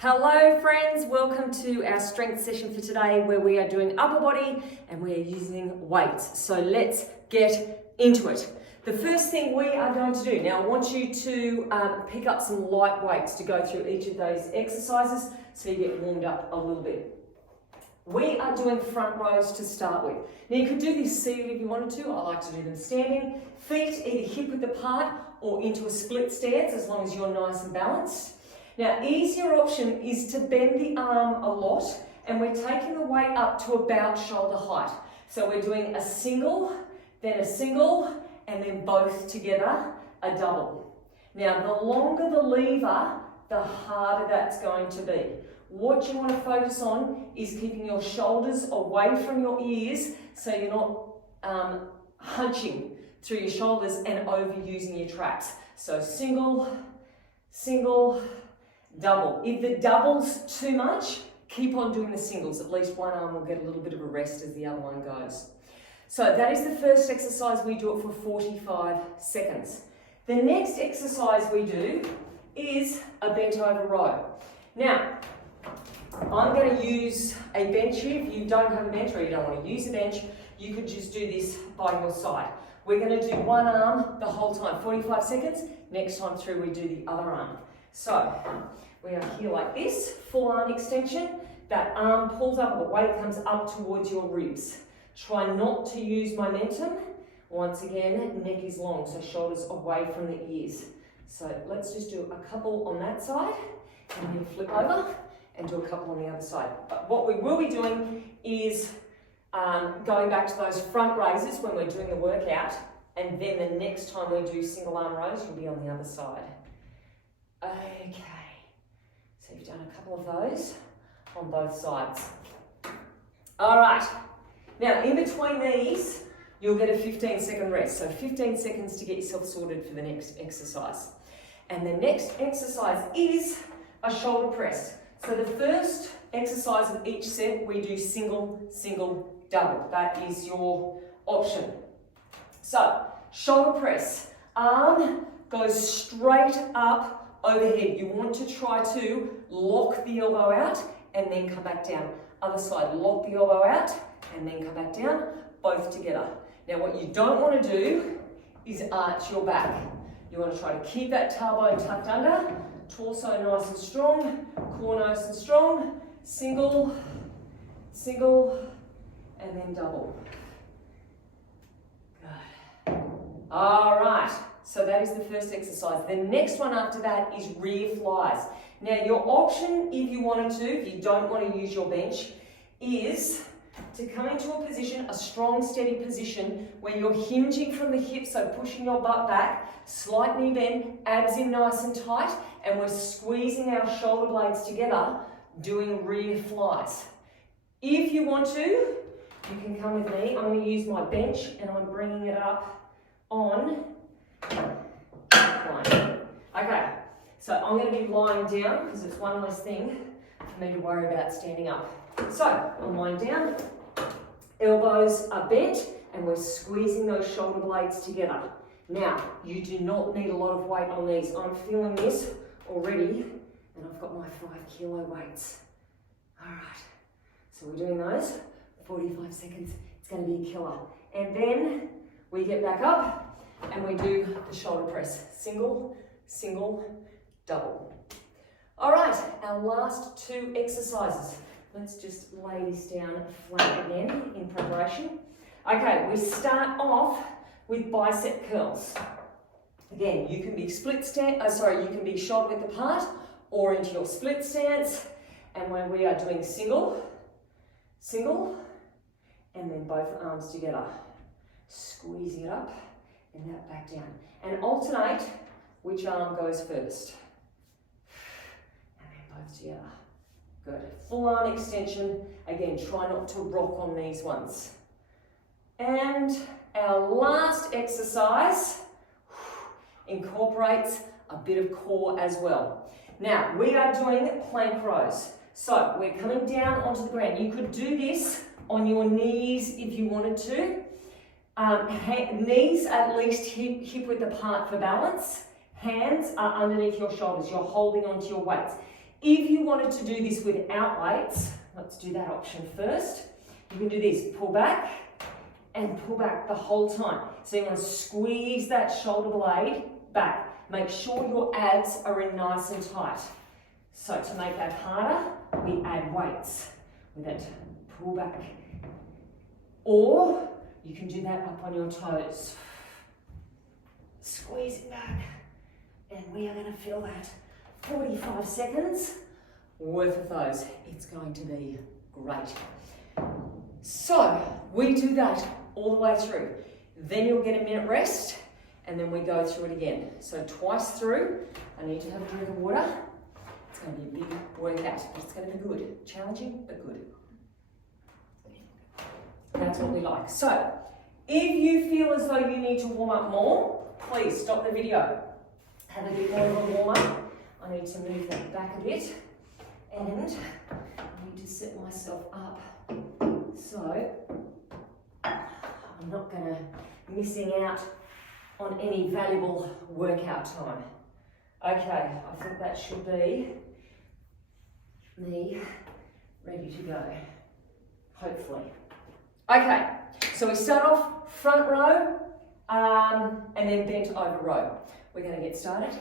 Hello friends, welcome to our strength session for today where we are doing upper body and we are using weights. So let's get into it. The first thing we are going to do, now I want you to pick up some light weights to go through each of those exercises so you get warmed up a little bit. We are doing front rows to start with. Now you could do this seated if you wanted to. I like to do them standing. Feet either hip width apart or into a split stance as long as you're nice and balanced. Now, easier option is to bend the arm a lot and we're taking the weight up to about shoulder height. So we're doing a single, then a single, and then both together, a double. Now, the longer the lever, the harder that's going to be. What you want to focus on is keeping your shoulders away from your ears so you're not hunching through your shoulders and overusing your traps. So single, single, double. If the double's too much, keep on doing the singles. At least one arm will get a little bit of a rest as the other one goes. So that is the first exercise. We do it for 45 seconds. The next exercise we do is a bent over row. Now, I'm going to use a bench here. If you don't have a bench or you don't want to use a bench, you could just do this by your side. We're going to do one arm the whole time, 45 seconds. Next time through, we do the other arm. So we are here like this, full arm extension. That arm pulls up, the weight comes up towards your ribs. Try not to use momentum. Once again, neck is long, so shoulders away from the ears. So let's just do a couple on that side and then flip over and do a couple on the other side. But what we will be doing is going back to those front raises when we're doing the workout, and then the next time we do single arm rows, you'll be on the other side. Okay, so you've done a couple of those on both sides. All right, now in between these, you'll get a 15-second rest. So 15 seconds to get yourself sorted for the next exercise. And the next exercise is a shoulder press. So the first exercise of each set, we do single, single, double. That is your option. So shoulder press, arm goes straight up overhead. You want to try to lock the elbow out and then come back down. Other side, lock the elbow out and then come back down, both together. Now what you don't want to do is arch your back. You want to try to keep that tailbone tucked under, torso nice and strong, core nice and strong, single, single, and then double. Good. All right. So that is the first exercise. The next one after that is rear flies. Now your option, if you wanted to, if you don't want to use your bench, is to come into a position, a strong, steady position, where you're hinging from the hips, so pushing your butt back, slight knee bend, abs in nice and tight, and we're squeezing our shoulder blades together, doing rear flies. If you want to, you can come with me. I'm going to use my bench and I'm bringing it up on line. Okay, so I'm going to be lying down because it's one less thing for me to worry about standing up. So I'm lying down, elbows are bent, and we're squeezing those shoulder blades together. Now, you do not need a lot of weight on these. I'm feeling this already, and I've got my 5-kilo weights. All right, so we're doing those, 45 seconds. It's going to be a killer. And then we get back up, and we do the shoulder press. Single, single, double. All right, our last two exercises. Let's just lay this down flat again in preparation. Okay, we start off with bicep curls. Again, you can be you can be shoulder width apart or into your split stance. And when we are doing single, single, and then both arms together. Squeezing it up. And that back down. And alternate which arm goes first. And then both together. Good. Full arm extension. Again, try not to rock on these ones. And our last exercise incorporates a bit of core as well. Now, we are doing plank rows. So, we're coming down onto the ground. You could do this on your knees if you wanted to. Knees at least hip width apart for balance. Hands are underneath your shoulders. You're holding onto your weights. If you wanted to do this without weights, let's do that option first. You can do this, pull back and pull back the whole time. So you want to squeeze that shoulder blade back. Make sure your abs are in nice and tight. So to make that harder, we add weights with it. Pull back. Or you can do that up on your toes. Squeeze it back. And we are going to feel that 45 seconds worth of those. It's going to be great. So we do that all the way through. Then you'll get a minute rest and then we go through it again. So twice through. I need to have a drink of water. It's going to be a big workout, but it's going to be good. Challenging, but good. That's what we like. So if you feel as though you need to warm up more, please stop the video. Have a bit more of a warm up. I need to move that back a bit. And I need to set myself up so I'm not going to missing out on any valuable workout time. Okay, I think that should be me ready to go, hopefully. Okay, so we start off front row and then bent over row. We're going to get started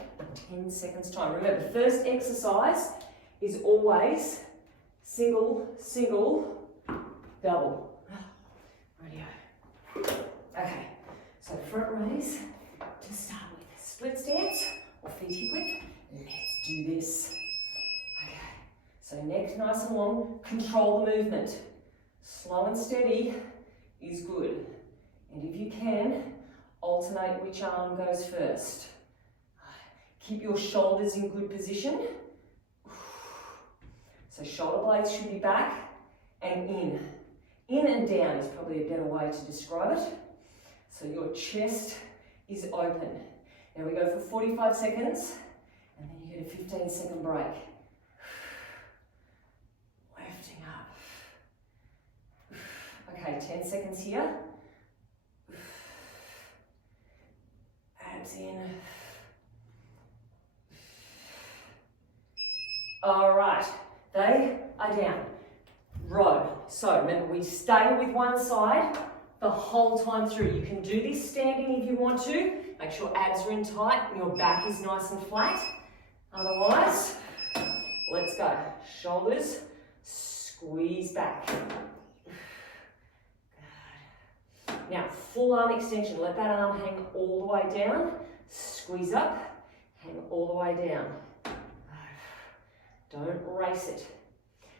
in 10 seconds time. Remember, the first exercise is always single, single, double. Radio. Okay, so front raise to start with. Split stance or feet hip width. Let's do this. Okay, so neck nice and long. Control the movement. Slow and steady is good. And if you can, alternate which arm goes first. Keep your shoulders in good position. So shoulder blades should be back and in. In and down is probably a better way to describe it. So your chest is open. Now we go for 45 seconds and then you get a 15-second break. Lifting up. Okay, 10 seconds here. Abs in. All right, they are down. Row. So remember, we stay with one side the whole time through. You can do this standing if you want to. Make sure abs are in tight and your back is nice and flat. Otherwise, let's go. Shoulders, squeeze back. Good. Now, full arm extension. Let that arm hang all the way down. Squeeze up, hang all the way down. Don't race it.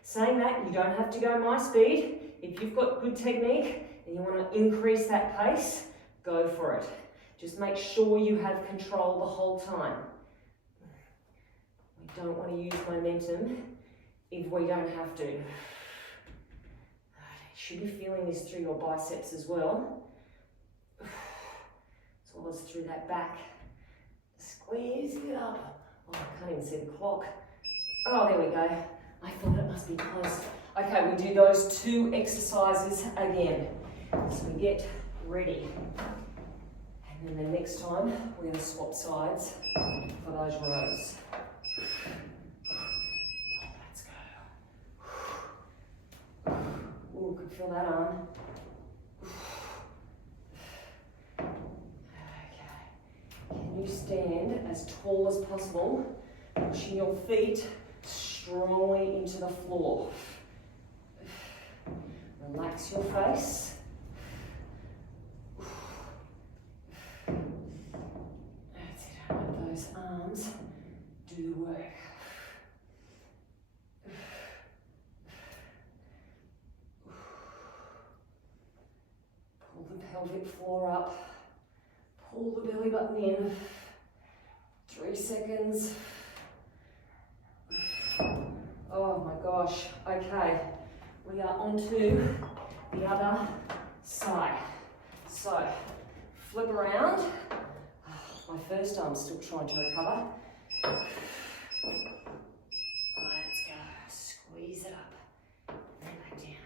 Saying that, you don't have to go my speed. If you've got good technique and you want to increase that pace, go for it. Just make sure you have control the whole time. We don't want to use momentum if we don't have to. You should be feeling this through your biceps as well. As well as through that back. Squeeze it up. Oh, I can't even see the clock. Oh, there we go. I thought it must be close. Okay, we do those two exercises again. So we get ready. And then the next time, we're going to swap sides for those rows. Let's go. Ooh, could feel that arm. Okay. Can you stand as tall as possible, pushing your feet strongly into the floor. Relax your face. That's it, let those arms do the work. Pull the pelvic floor up. Pull the belly button in. 3 seconds. Oh my gosh, okay, we are on to the other side. So, flip around. My first arm's still trying to recover. Let's go, squeeze it up, and back down.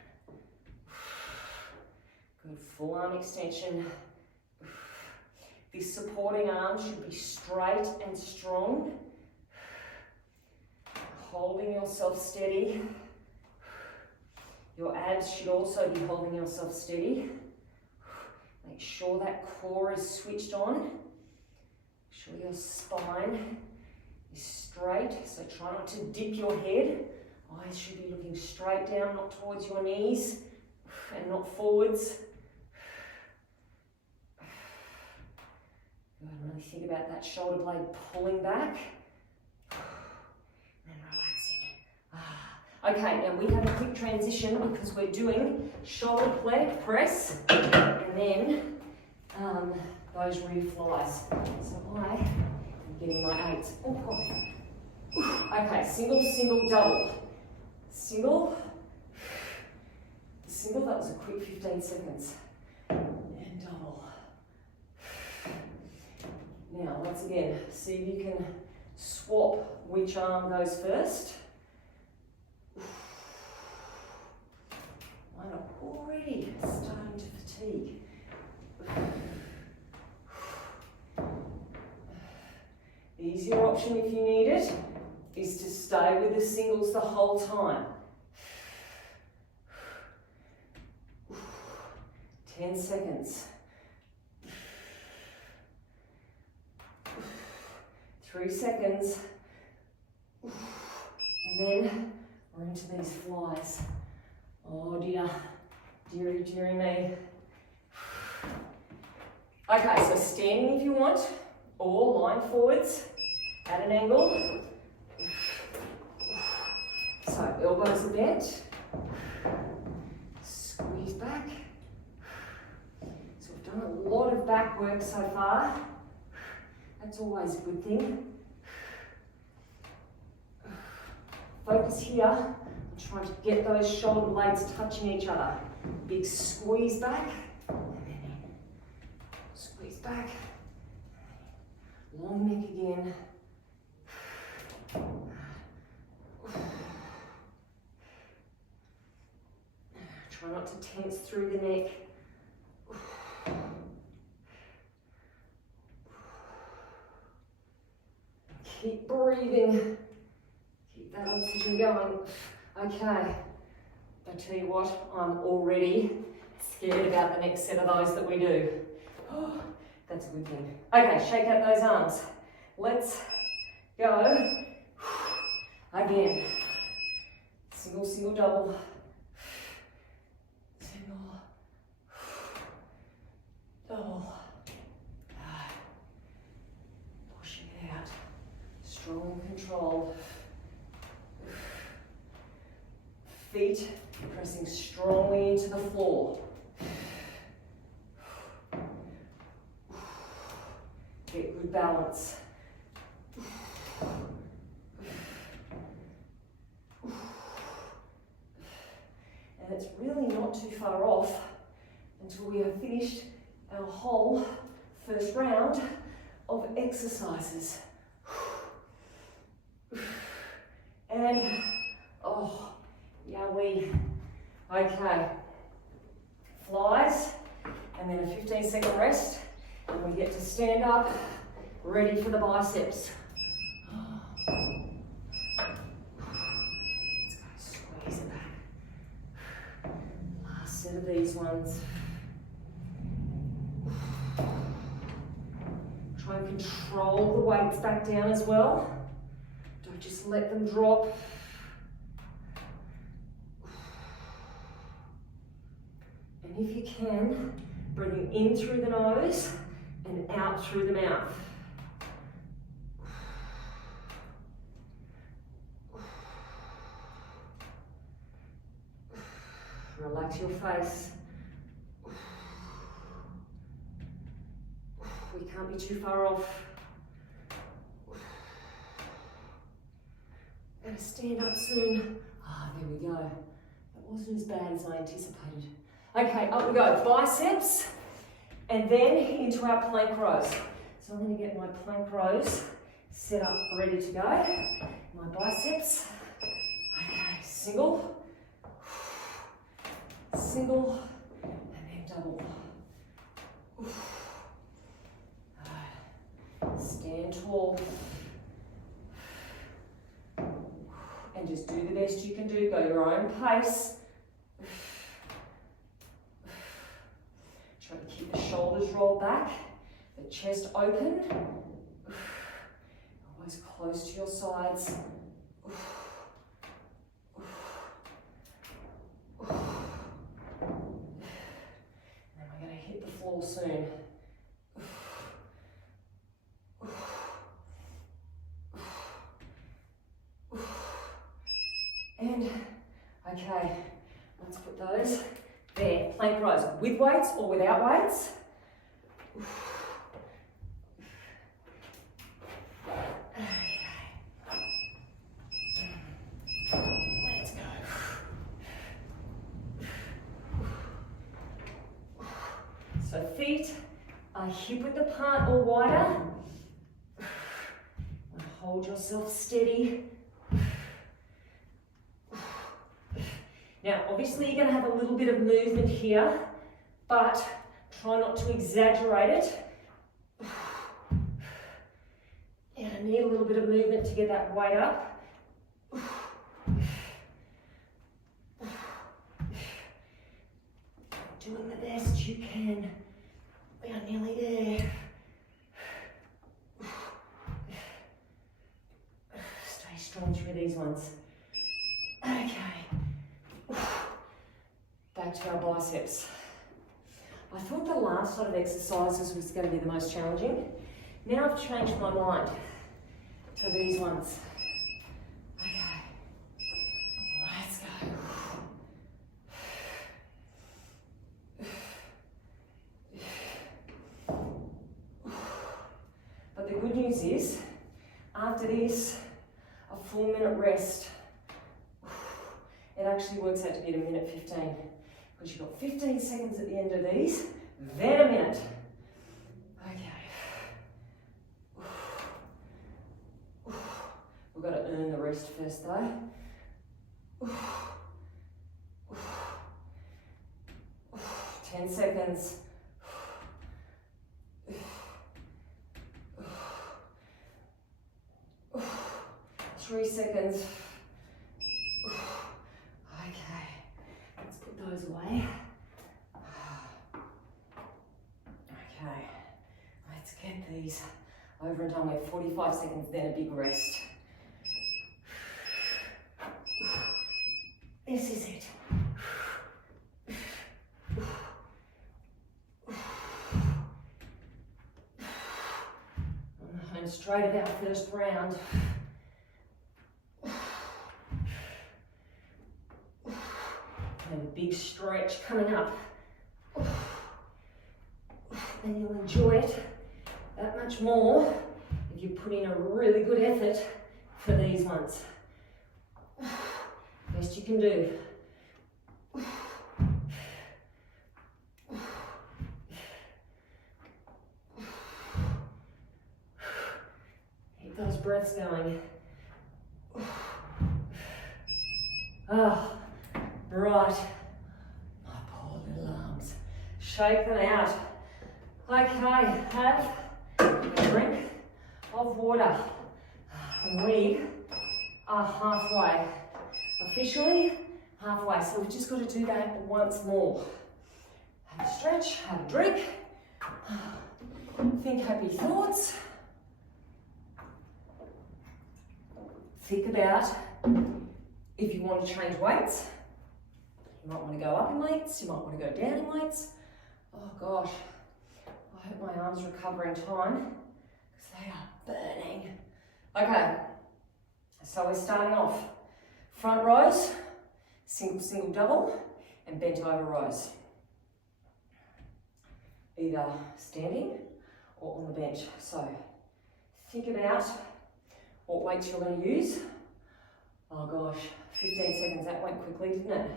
Good, full arm extension. This supporting arm should be straight and strong. holding yourself steady. Your abs should also be holding yourself steady. Make sure that core is switched on. Make sure your spine is straight, so try not to dip your head. Eyes should be looking straight down, not towards your knees, and not forwards. Good, really think about that shoulder blade pulling back. And relaxing. Okay, now we have a quick transition because we're doing shoulder press and then those rear flies. So I am getting my 8. Oh God. Okay, single, single, double. Single, single, that was a quick 15 seconds. And double. Now, once again, see if you can swap which arm goes first. I'm already starting to fatigue. The easier option if you need it is to stay with the singles the whole time. 10 seconds. 3 seconds. And then we're into these flies. Oh dear, dearie, dearie me. Okay, so standing if you want, or lying forwards at an angle. So elbows are bent. Squeeze back. So we've done a lot of back work so far. That's always a good thing. Focus here on trying to get those shoulder blades touching each other. Big squeeze back, and then squeeze back. Long neck again. Try not to tense through the neck. Keep breathing. Keep that oxygen going. Okay. I tell you what, I'm already scared about the next set of those that we do. Oh, that's a good thing. Okay, shake out those arms. Let's go. Again. Single, single, double. Single. Double. Pushing it out. Strong control. Feet pressing strongly into the floor. Get good balance. And it's really not too far off until we have finished our whole first round of exercises. And, oh, yowee. Okay, flies, and then a 15-second rest, and we get to stand up, ready for the biceps. Let's go, squeeze it back. Last set of these ones. Try and control the weights back down as well. Don't just let them drop. And if you can, breathing in through the nose and out through the mouth. Relax your face. We can't be too far off. Gonna stand up soon. There we go. That wasn't as bad as I anticipated. Okay, up we go. Biceps, and then into our plank rows. So I'm going to get my plank rows set up, ready to go. My biceps. Okay, single, single, and then double. Stand tall. just do the best you can do. Go your own pace. Try to keep the shoulders rolled back, the chest open. Always close to your sides. And we're going to hit the floor soon. And, okay, let's put those there. Plank rows with weights or without weights. Let's go. So feet are hip width apart or wider. Hold yourself steady. Now, obviously you're going to have a little bit of movement here, but try not to exaggerate it. And I need a little bit of movement to get that weight up. Doing the best you can. We are nearly there. Stay strong through these ones. Okay. Back to our biceps. I thought the last lot of exercises was going to be the most challenging. Now I've changed my mind to these ones. Okay, let's go. But the good news is, after this, a full minute rest. It actually works out to be at 1:15. Because you've got 15 seconds at the end of these, then a minute. Okay. We've got to earn the rest first though. 10 seconds. 3 seconds. Those away. Okay, let's get these over and done with. 45 seconds, then a big rest. This is it. On the home straight of our first round. And a big stretch coming up. And you'll enjoy it that much more if you put in a really good effort for these ones. Best you can do. Keep those breaths going. Ah. Right, my poor little arms. Shake them out. Okay, have a drink of water. We are halfway. Officially, halfway. So we've just got to do that once more. Have a stretch, have a drink. Think happy thoughts. Think about if you want to change weights. You might want to go up in weights, you might want to go down in weights. Oh gosh, I hope my arms recover in time because they are burning. Okay, so we're starting off. Front rows, single, single, double, and bent over rows. Either standing or on the bench. So think about what weights you're going to use. Oh gosh, 15 seconds, that went quickly, didn't it?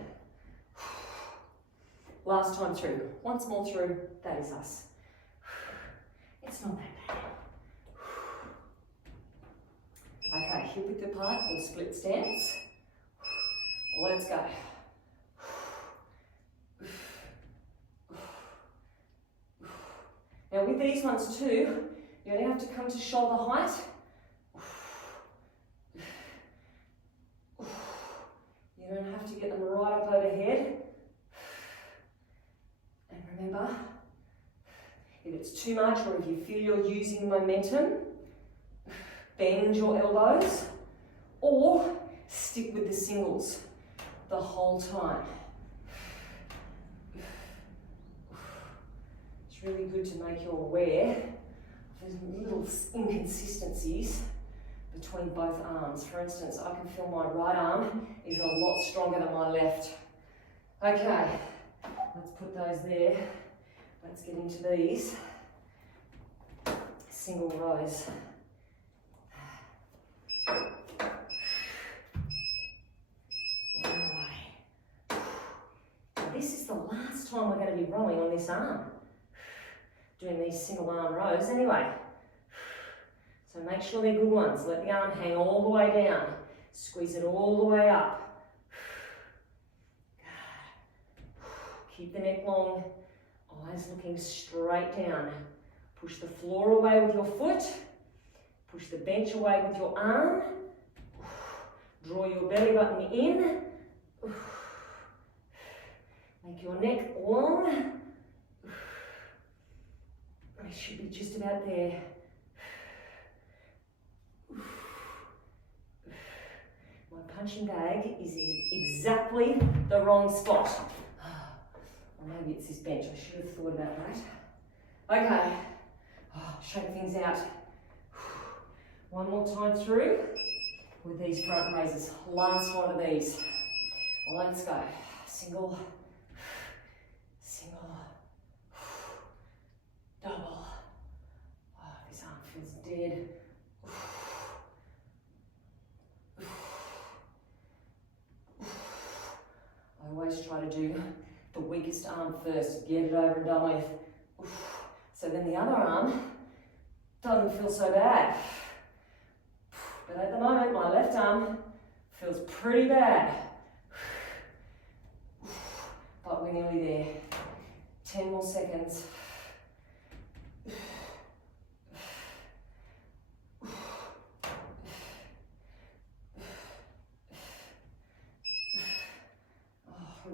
Last time through, once more through, that is us. It's not that bad. Okay, hip width apart or split stance. Let's go. Now with these ones too, you only have to come to shoulder height. get them right up overhead. And remember, if it's too much or if you feel you're using momentum, bend your elbows or stick with the singles the whole time. It's really good to make you aware of little inconsistencies between both arms. For instance, I can feel my right arm is a lot stronger than my left. Okay, let's put those there. Let's get into these single rows. This is the last time we're going to be rowing on this arm, doing these single arm rows anyway. So make sure they're good ones. Let the arm hang all the way down. Squeeze it all the way up. Keep the neck long, eyes looking straight down. Push the floor away with your foot. Push the bench away with your arm. Draw your belly button in. Make your neck long. It should be just about there. My punching bag is in exactly the wrong spot. Or maybe it's this bench. I should have thought about that. Okay. Shake things out. One more time through with these front raises. Last one of these. Let's go. Single. Single. Double. Oh, this arm feels dead. I always try to do the weakest arm first, get it over and done with. So then the other arm doesn't feel so bad. But at the moment, my left arm feels pretty bad. But we're nearly there. 10 more seconds.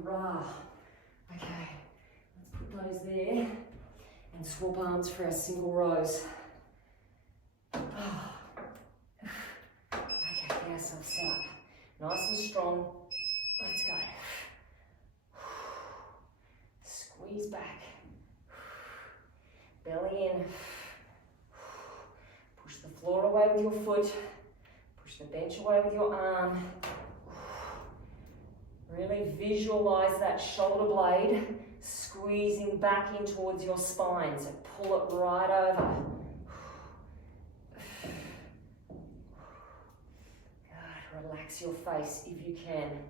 Hurrah. Okay, let's put those there and swap arms for our single rows. Okay, get ourselves set up. Nice and strong. Let's go. Squeeze back. Belly in. Push the floor away with your foot. Push the bench away with your arm. Really visualize that shoulder blade squeezing back in towards your spine. So pull it right over. Good. Relax your face if you can.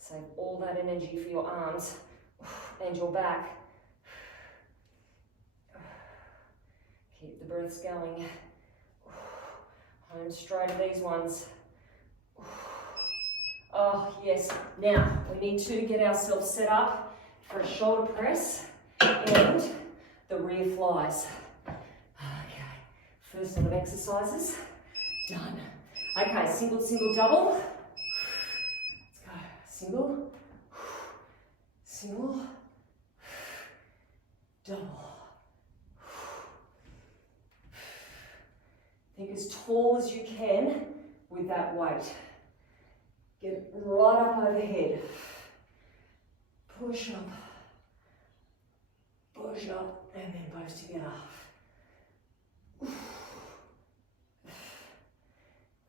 Save all that energy for your arms and your back. Keep the breaths going. Home straight at these ones. Oh, yes. Now, we need to get ourselves set up for a shoulder press and the rear flies. Okay, first set of exercises, done. Okay, single, single, double. Let's go. Single, single, double. Think as tall as you can with that weight. Get it right up overhead. Push up, and then both together.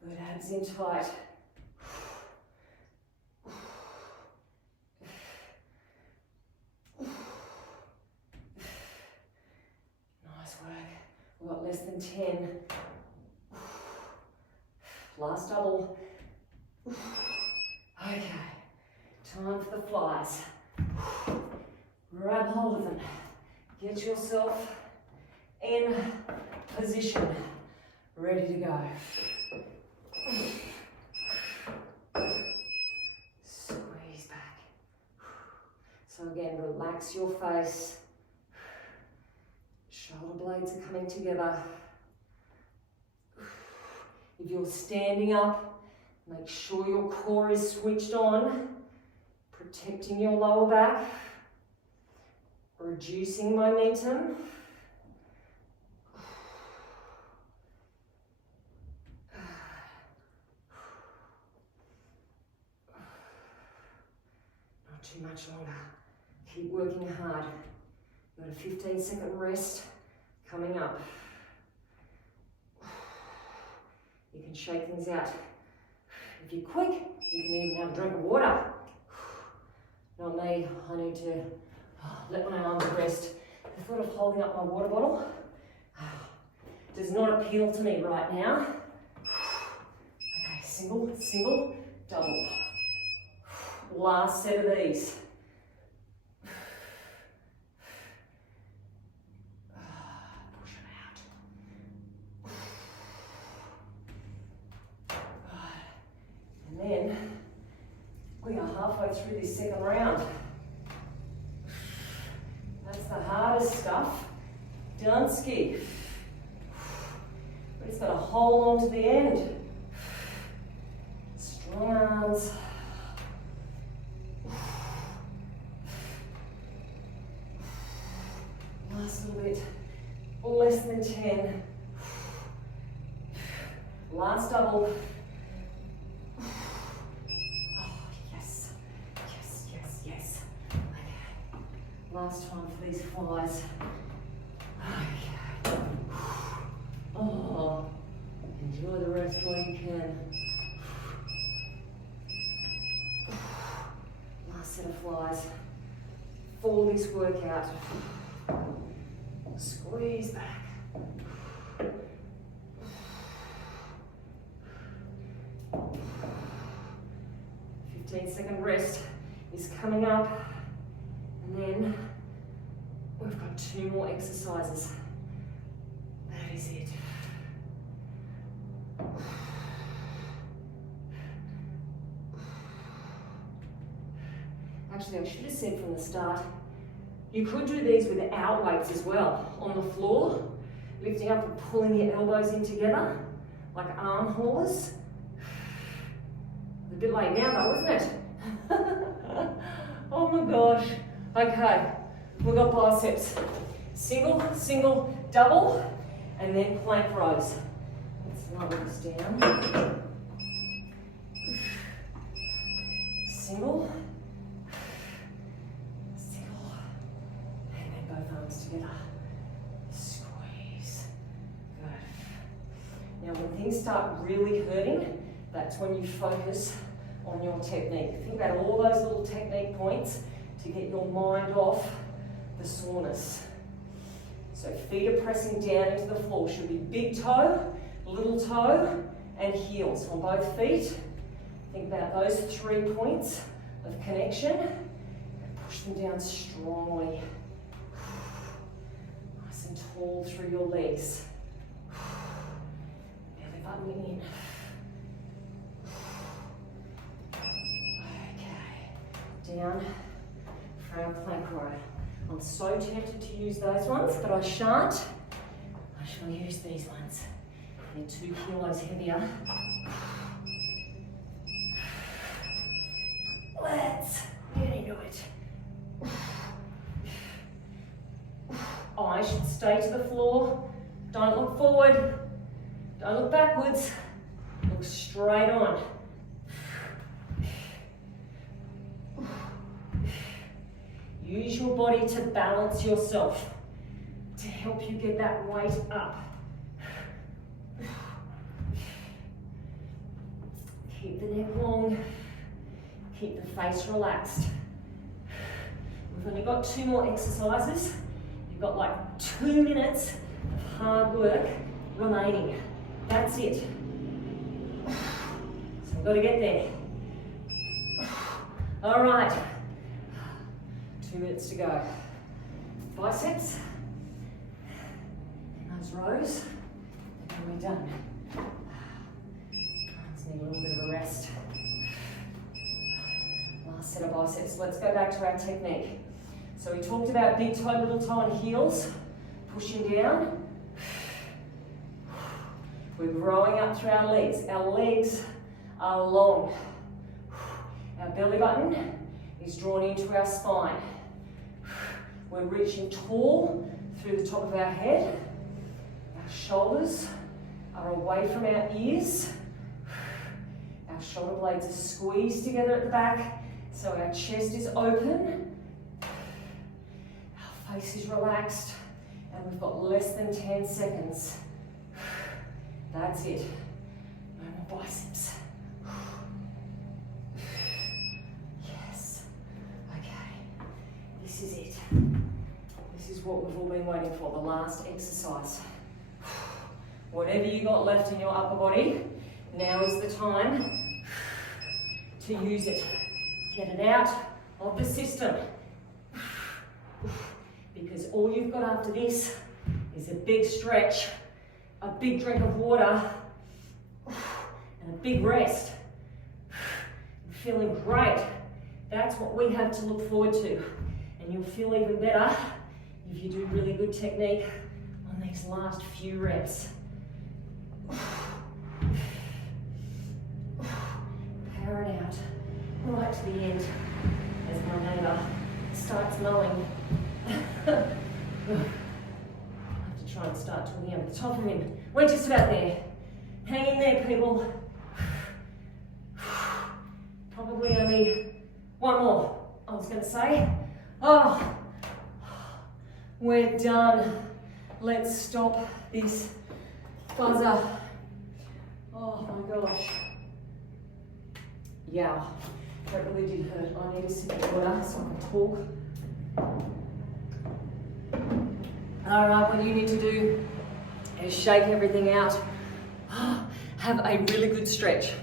Good, abs in tight. Nice work. We've got less than 10. Last double. Okay, time for the flies. Grab hold of them. Get yourself in position. Ready to go. Squeeze back. So again, relax your face. Shoulder blades are coming together. If you're standing up, Make sure your core is switched on, protecting your lower back, reducing momentum. Not too much longer. Keep working hard. You've got a 15-second rest coming up. You can shake things out. If you're quick, you can even have a drink of water. Not me, I need to let my arms rest. The thought of holding up my water bottle does not appeal to me right now. Okay, single, single, double. Last set of these. Push it out. And then we are halfway through this second round. That's the hardest stuff. Don't skip. But it's got to hold on to the end. Strong arms. Last little bit. Less than 10. Last double. Last time for these flies. Okay. Oh, enjoy the rest while you can. Last set of flies for this workout. Squeeze back. 15-second rest is coming up. And then we've got 2 more exercises. That is it. Actually, I should have said from the start, you could do these without weights as well, on the floor, lifting up and pulling your elbows in together, like arm haulers. It's a bit late now though, isn't it? Oh my gosh. Okay, we've got biceps. Single, single, double, and then plank rows. Let's lower this down. Single, single, and then both arms together. Squeeze. Good. Now when things start really hurting, that's when you focus on your technique. Think about all those little technique points to get your mind off the soreness. So feet are pressing down into the floor. Should be big toe, little toe, and heels on both feet. Think about those 3 points of connection and push them down strongly. Nice and tall through your legs. Belly button in. Okay, down. Our plank row. I'm so tempted to use those ones, but I shan't. I shall use these ones. They're 2 kilos heavier. Let's get into it. Eyes should stay to the floor. Don't look forward. Don't look backwards. Look straight on. Use your body to balance yourself, to help you get that weight up. Keep the neck long, keep the face relaxed. We've only got 2 more exercises. You've got like 2 minutes of hard work remaining. That's it. So we've got to get there. All right. 2 minutes to go. Biceps, and those rows, and then we're done. Just need a little bit of a rest. Last set of biceps. Let's go back to our technique. So we talked about big toe, little toe, and heels, pushing down. We're growing up through our legs. Our legs are long. Our belly button is drawn into our spine. We're reaching tall through the top of our head. Our shoulders are away from our ears. Our shoulder blades are squeezed together at the back, so our chest is open. Our face is relaxed, and we've got less than 10 seconds. That's it. No more biceps. Yes. Okay. This is it. This is what we've all been waiting for, the last exercise. Whatever you got left in your upper body, now is the time to use it. Get it out of the system. Because all you've got after this is a big stretch, a big drink of water, and a big rest. You're feeling great. That's what we have to look forward to. And you'll feel even better if you do really good technique on these last few reps. Power it out right to the end as my neighbour starts mowing. I have to try and start talking over the top of him. We're just about there. Hang in there, people. Probably only one more, I was going to say. Oh, we're done. Let's stop this buzzer. Oh my gosh. Yeah, that really did hurt. I need a sip of water so I can talk. All right, what you need to do is shake everything out. Have a really good stretch.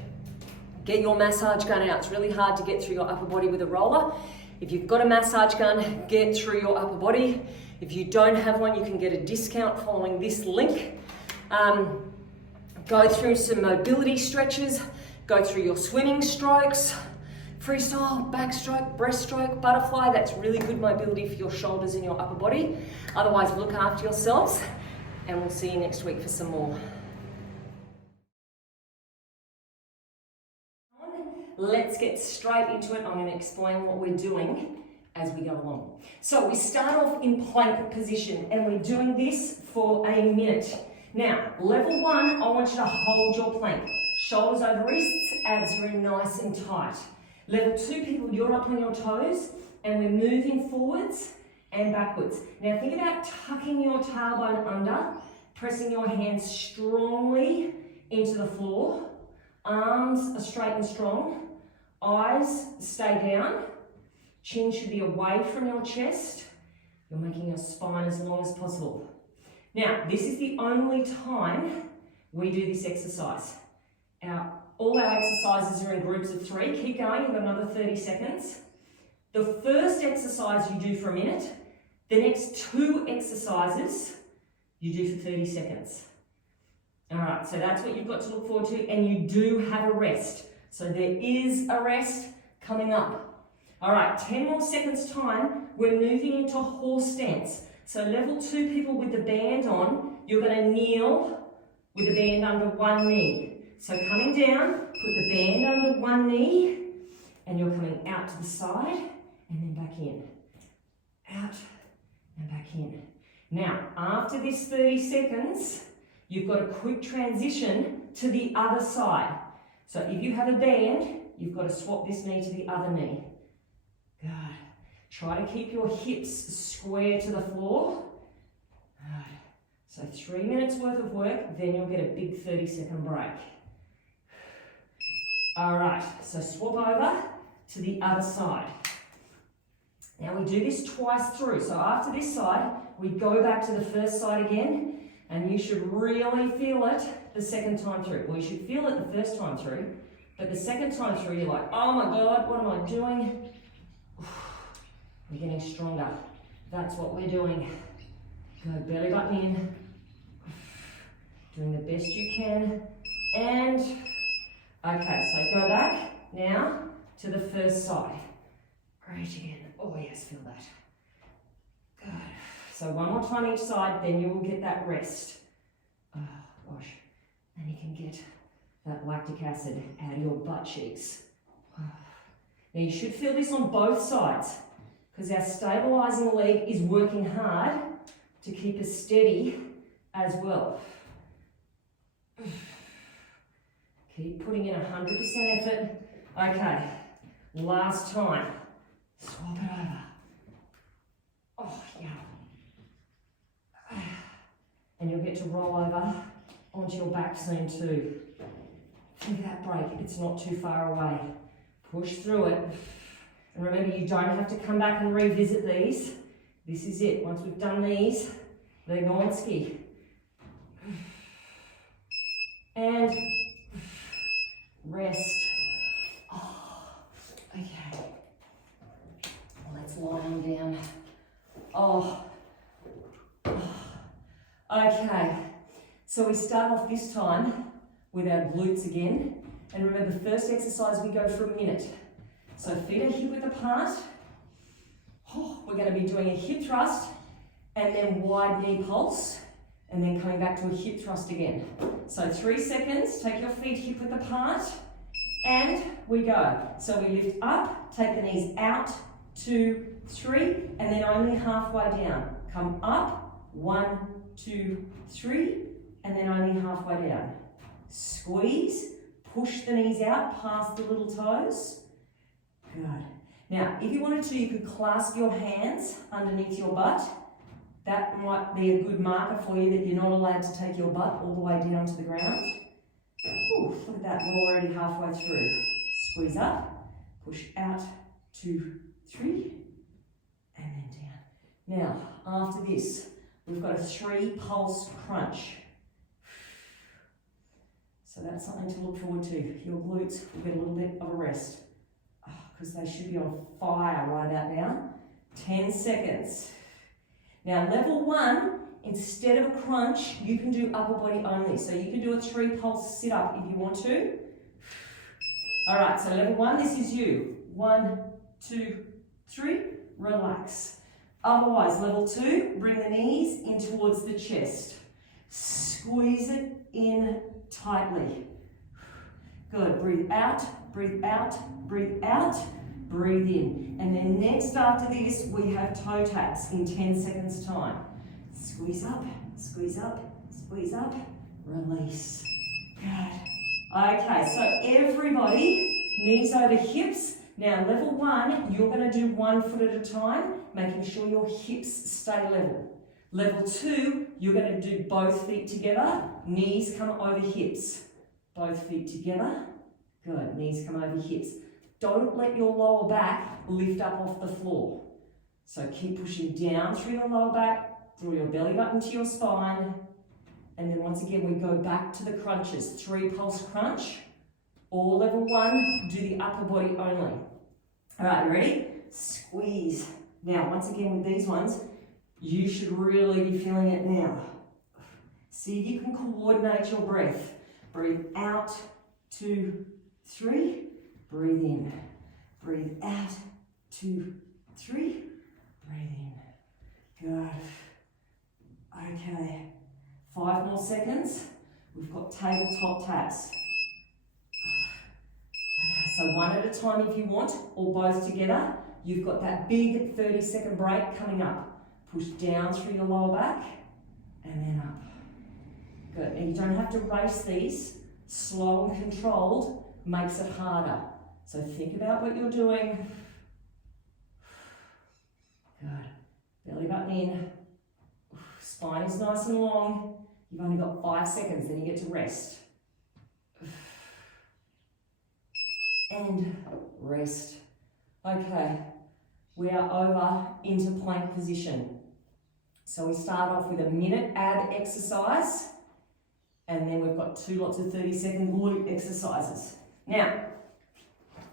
Get your massage gun out. It's really hard to get through your upper body with a roller. If you've got a massage gun, get through your upper body. If you don't have one, you can get a discount following this link. Go through some mobility stretches. Go through your swimming strokes. Freestyle, backstroke, breaststroke, butterfly. That's really good mobility for your shoulders and your upper body. Otherwise, look after yourselves, and we'll see you next week for some more. Let's get straight into it. I'm going to explain what we're doing as we go along. So we start off in plank position, and we're doing this for a minute. Now, level 1, I want you to hold your plank. Shoulders over wrists, abs very nice and tight. Level 2, people, you're up on your toes, and we're moving forwards and backwards. Now think about tucking your tailbone under, pressing your hands strongly into the floor. Arms are straight and strong. Eyes stay down. Chin should be away from your chest. You're making your spine as long as possible. Now, this is the only time we do this exercise. All our exercises are in groups of 3. Keep going, you've got another 30 seconds. The first exercise you do for a minute, the next 2 exercises you do for 30 seconds. All right, so that's what you've got to look forward to, and you do have a rest. So there is a rest coming up. All right, 10 more seconds time, we're moving into horse stance. So level 2 people with the band on, you're going to kneel with the band under one knee. So coming down, put the band under one knee, and you're coming out to the side, and then back in. Out, and back in. Now, after this 30 seconds, you've got a quick transition to the other side. So if you have a band, you've got to swap this knee to the other knee. Good. Try to keep your hips square to the floor. Good. So 3 minutes worth of work, then you'll get a big 30-second break. All right, so swap over to the other side. Now we do this twice through. So after this side, we go back to the first side again, and you should really feel it the second time through. Well, you should feel it the first time through, but the second time through, you're like, oh my God, what am I doing? You're getting stronger. That's what we're doing. Go belly button in. Doing the best you can. And, okay, so go back now to the first side. Great again. Oh yes, feel that. Good. So one more time each side, then you will get that rest. Oh gosh. And you can get that lactic acid out of your butt cheeks. Now you should feel this on both sides because our stabilising leg is working hard to keep us steady as well. Keep putting in 100% effort. Okay, last time. Swap it over. Oh, yeah. And you'll get to roll over onto your back soon too. Think of that break, it's not too far away. Push through it. And remember, you don't have to come back and revisit these. This is it. Once we've done these, they're gone ski. And rest. Oh, okay. Let's lie on down. Oh. Okay. So we start off this time with our glutes again. And remember, first exercise we go for a minute. So feet are hip width apart. Oh, we're going to be doing a hip thrust and then wide knee pulse and then coming back to a hip thrust again. So 3 seconds, take your feet hip width apart and we go. So we lift up, take the knees out, 2, 3, and then only halfway down. Come up, 1, 2, 3, and then only halfway down. Squeeze, push the knees out past the little toes. Good. Now, if you wanted to, you could clasp your hands underneath your butt. That might be a good marker for you that you're not allowed to take your butt all the way down to the ground. Ooh, look at that, we're already halfway through. Squeeze up, push out, 2, 3, and then down. Now, after this, we've got a 3 pulse crunch. So that's something to look forward to. Your glutes will get a little bit of a rest because they should be on fire right about now. 10 seconds. Now level 1, instead of a crunch, you can do upper body only. So you can do a 3 pulse sit up if you want to. All right, so level 1, this is you. 1, 2, 3, relax. Otherwise, level 2, bring the knees in towards the chest. Squeeze it in tightly. Good, breathe out, breathe out, breathe out, breathe in. And then next after this, we have toe taps in 10 seconds time. Squeeze up, squeeze up, squeeze up, release. Good. Okay, so everybody, knees over hips. Now level 1, you're going to do 1 foot at a time, making sure your hips stay level. Level 2, you're going to do both feet together, knees come over hips. Both feet together, good, knees come over hips. Don't let your lower back lift up off the floor. So keep pushing down through your lower back, through your belly button to your spine. And then once again, we go back to the crunches. 3 pulse crunch, or level 1, do the upper body only. All right, you ready? Squeeze. Now, once again with these ones, you should really be feeling it now. See if you can coordinate your breath. Breathe out, 2, 3, breathe in. Breathe out, 2, 3, breathe in. Good. Okay, 5 more seconds. We've got tabletop taps. Okay, so 1 at a time if you want, or both together. You've got that big 30-second break coming up. Push down through your lower back, and then up. Good, and you don't have to race these. Slow and controlled makes it harder. So think about what you're doing. Good, belly button in. Spine is nice and long. You've only got 5 seconds, then you get to rest. And rest. Okay, we are over into plank position. So we start off with a minute ab exercise, and then we've got 2 lots of 30-second glute exercises. Now,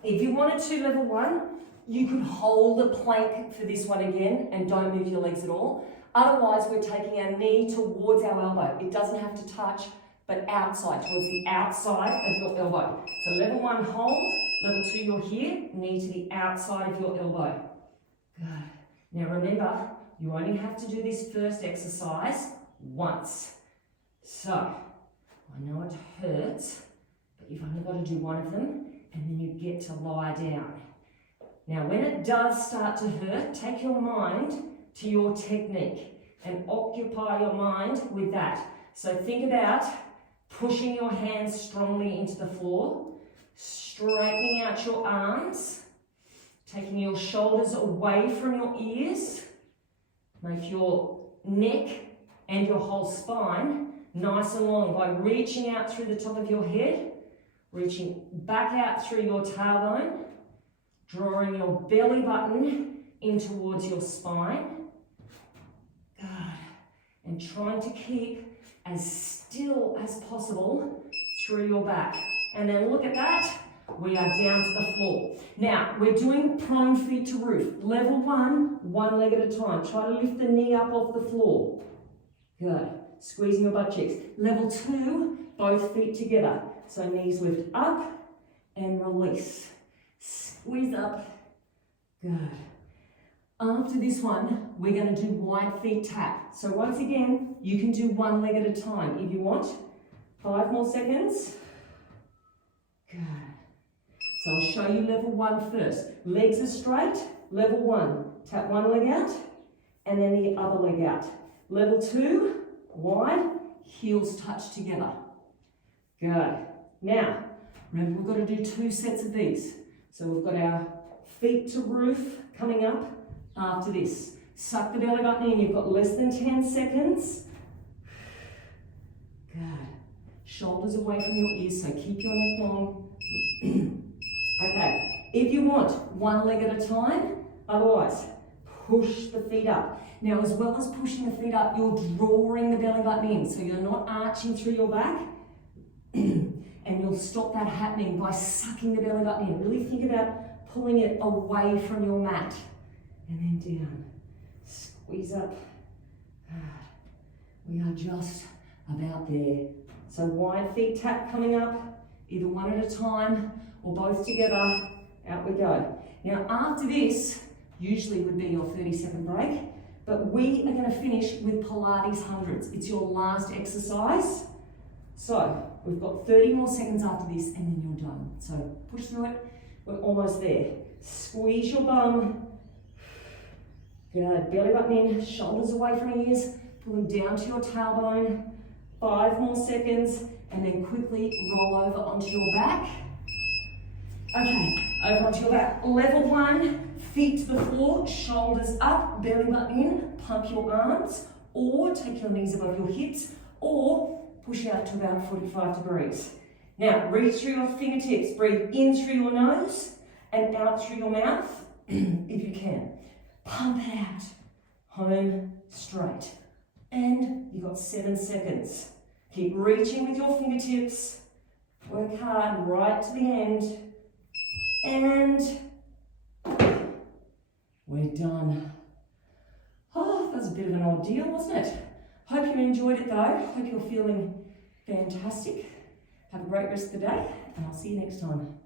if you wanted to level 1, you could hold a plank for this one again and don't move your legs at all. Otherwise, we're taking our knee towards our elbow. It doesn't have to touch, but outside, towards the outside of your elbow. So level 1, hold. Level 2, you're here, knee to the outside of your elbow. Good. Now remember, you only have to do this first exercise once. So, I know it hurts, but you've only got to do one of them, and then you get to lie down. Now, when it does start to hurt, take your mind to your technique and occupy your mind with that. So think about pushing your hands strongly into the floor, straightening out your arms, taking your shoulders away from your ears. Make your neck and your whole spine nice and long by reaching out through the top of your head, reaching back out through your tailbone, drawing your belly button in towards your spine. Good. And trying to keep as still as possible through your back. And then look at that. We are down to the floor. Now, we're doing prone feet to roof. Level 1, one leg at a time. Try to lift the knee up off the floor. Good. Squeezing your butt cheeks. Level 2, both feet together. So knees lift up and release. Squeeze up. Good. After this one, we're going to do wide feet tap. So once again, you can do one leg at a time if you want. 5 more seconds. Good. So I'll show you level 1 first. Legs are straight. Level 1, tap one leg out and then the other leg out. Level 2, wide, heels touch together. Good. Now, remember we've got to do 2 sets of these. So we've got our feet to roof coming up after this. Suck the belly button in. You've got less than 10 seconds. Good. Shoulders away from your ears, so keep your neck long. Okay, if you want, one leg at a time, otherwise, push the feet up. Now, as well as pushing the feet up, you're drawing the belly button in, so you're not arching through your back, and you'll stop that happening by sucking the belly button in. Really think about pulling it away from your mat, and then down. Squeeze up. We are just about there. So wide feet tap coming up, either one at a time or both together. Out we go. Now after this, usually would be your 30-second break, but we are going to finish with Pilates hundreds. It's your last exercise. So we've got 30 more seconds after this and then you're done. So push through it. We're almost there. Squeeze your bum. Good. Belly button in, shoulders away from ears, pulling down to your tailbone. 5 more seconds, and then quickly roll over onto your back. Okay, over onto your back. Level 1, feet to the floor, shoulders up, belly button in, pump your arms, or take your knees above your hips, or push out to about 45 degrees. Now, reach through your fingertips, breathe in through your nose, and out through your mouth, if you can. Pump out, home straight. And you've got 7 seconds. Keep reaching with your fingertips. Work hard right to the end. And we're done. Oh, that was a bit of an ordeal, wasn't it? Hope you enjoyed it though. Hope you're feeling fantastic. Have a great rest of the day, and I'll see you next time.